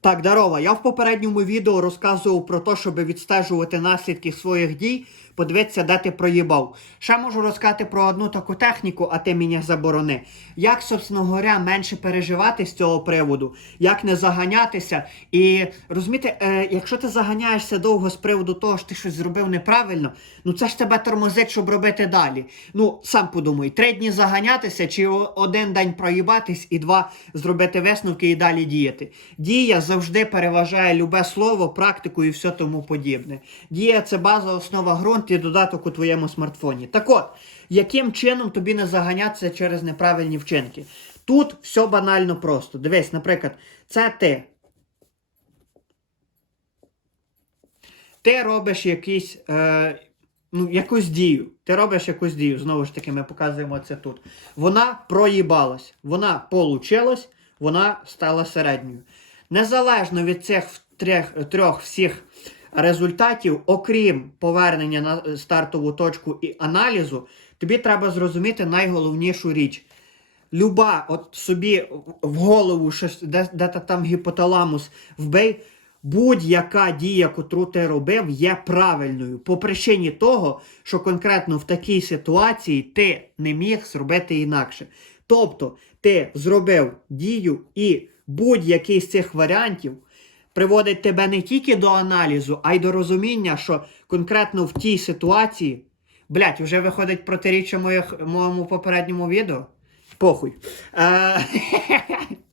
Так, дарова. Я в попередньому відео розказував про те, щоб відстежувати наслідки своїх дій. Подивитися, де ти проїбав. Ще можу розказати про одну таку техніку, а ти мені заборони. Як, собственно говоря, менше переживати з цього приводу, як не заганятися. І розумієте, е, якщо ти заганяєшся довго з приводу того, що ти щось зробив неправильно, ну це ж тебе тормозить, щоб робити далі. Ну, сам подумай, три дні заганятися, чи один день проїбатись, і два зробити висновки і далі діяти. Дія завжди переважає любе слово, практику і все тому подібне. Дія це база, основа ґрунт і додаток у твоєму смартфоні. Так от, яким чином тобі не заганятися через неправильні вчинки? Тут все банально просто. Дивись, наприклад, це ти. Ти робиш якийсь, е, ну, якусь дію. Ти робиш якусь дію. Знову ж таки, ми показуємо це тут. Вона проїбалась, вона получилась, вона стала середньою. Незалежно від цих трьох, трьох всіх результатів, окрім повернення на стартову точку і аналізу, тобі треба зрозуміти найголовнішу річ. Люба, от собі в голову, щось, де, де та там гіпоталамус вбий, будь-яка дія, котру ти робив, є правильною. По причині того, що конкретно в такій ситуації ти не міг зробити інакше. Тобто, ти зробив дію, і будь-який з цих варіантів приводить тебе не тільки до аналізу, а й до розуміння, що конкретно в тій ситуації, блять, вже виходить протиріччя моєму попередньому відео. Похуй. Е,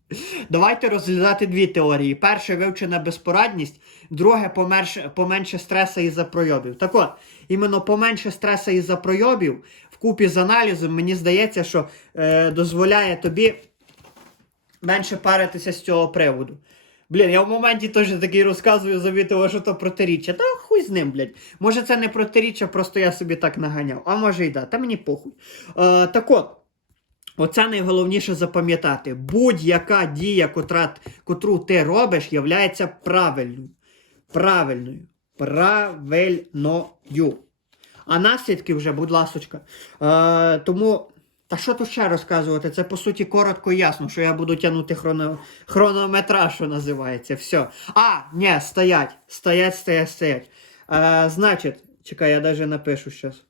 Давайте розглядати дві теорії. Перше вивчена безпорадність, друге поменше, поменше стреса із-за пройобів. Так от, іменно поменше стреса із-за пройобів вкупі з аналізом, мені здається, що е, дозволяє тобі менше паритися з цього приводу. Блін, я в моменті теж такий розказую завітово, що то протиріччя. Та хуй з ним, блядь. Може це не протиріччя, просто я собі так наганяв. А може й да, та мені похуй. Е, так от. Оце найголовніше запам'ятати. Будь-яка дія, котра, котру ти робиш, являється правильною. Правильною. Правильною. А наслідки вже, будь ласочка. Е, тому, та що тут ще розказувати? Це по суті коротко і ясно, що я буду тягнути хроно, хронометраж, що називається. Все. А, ні, стоять. Стоять, стоять, стоять. Е, значить, чекай, я навіть напишу зараз.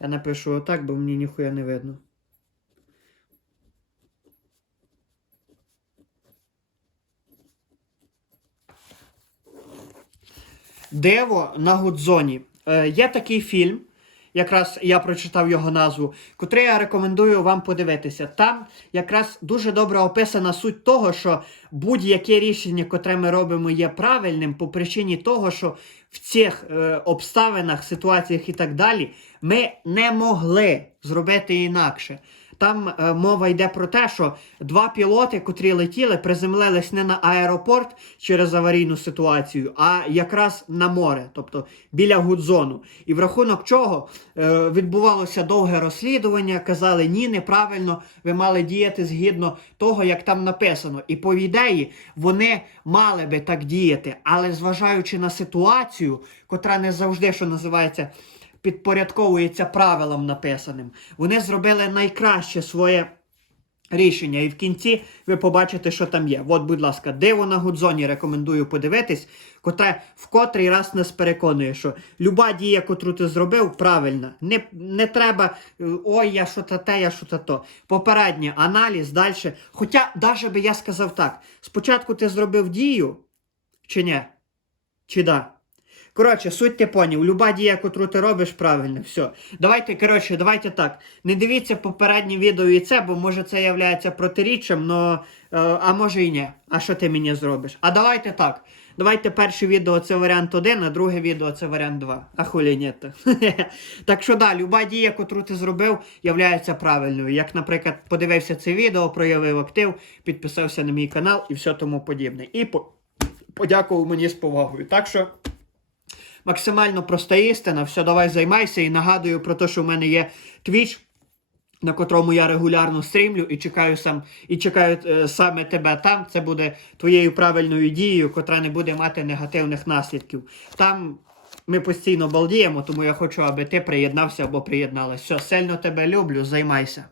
Я напишу отак, бо мені ніхуя не видно. Диво на Гудзоні. Е, є такий фільм, якраз я прочитав його назву, котре я рекомендую вам подивитися. Там якраз дуже добре описана суть того, що будь-яке рішення, котре ми робимо, є правильним по причині того, що в цих е, обставинах, ситуаціях і так далі ми не могли зробити інакше. Там е, мова йде про те, що два пілоти, котрі летіли, приземлились не на аеропорт через аварійну ситуацію, а якраз на море, тобто біля Гудзону. І в рахунок чого е, відбувалося довге розслідування, казали, ні, неправильно, ви мали діяти згідно того, як там написано. І по ідеї вони мали би так діяти, але зважаючи на ситуацію, котра не завжди, що називається, підпорядковується правилам написаним. Вони зробили найкраще своє рішення. І в кінці ви побачите, що там є. От, будь ласка, диво на Гудзоні рекомендую подивитись, котре в котрий раз нас переконує, що люба дія, котру ти зробив, правильна. Не, не треба е, ой, я що та те, я що та то. Попередній аналіз, далі. Хоча, навіть би я сказав так: спочатку ти зробив дію, чи ні? Чи да? Коротше, суть ти поняв. Люба дія, котру ти робиш, правильно, все. Давайте, коротше, давайте так. Не дивіться попереднє відео і це, бо може це являється протиріччям, но, е, а може і ні. А що ти мені зробиш? А давайте так. Давайте перше відео це варіант 1, а друге відео це варіант 2. А хулі ні то. Так що да, люба дія, котру ти зробив, являється правильною. Як, наприклад, подивився це відео, проявив актив, підписався на мій канал і все тому подібне. І по... подякував мені з повагою. Так що. Максимально проста істина. Все, давай займайся і нагадую про те, що в мене є Twitch, на котрому я регулярно стрімлю і чекаю сам і чекаю е, саме тебе там. Це буде твоєю правильною дією, котра не буде мати негативних наслідків. Там ми постійно балдіємо, тому я хочу, аби ти приєднався або приєдналась. Все, сильно тебе люблю, займайся.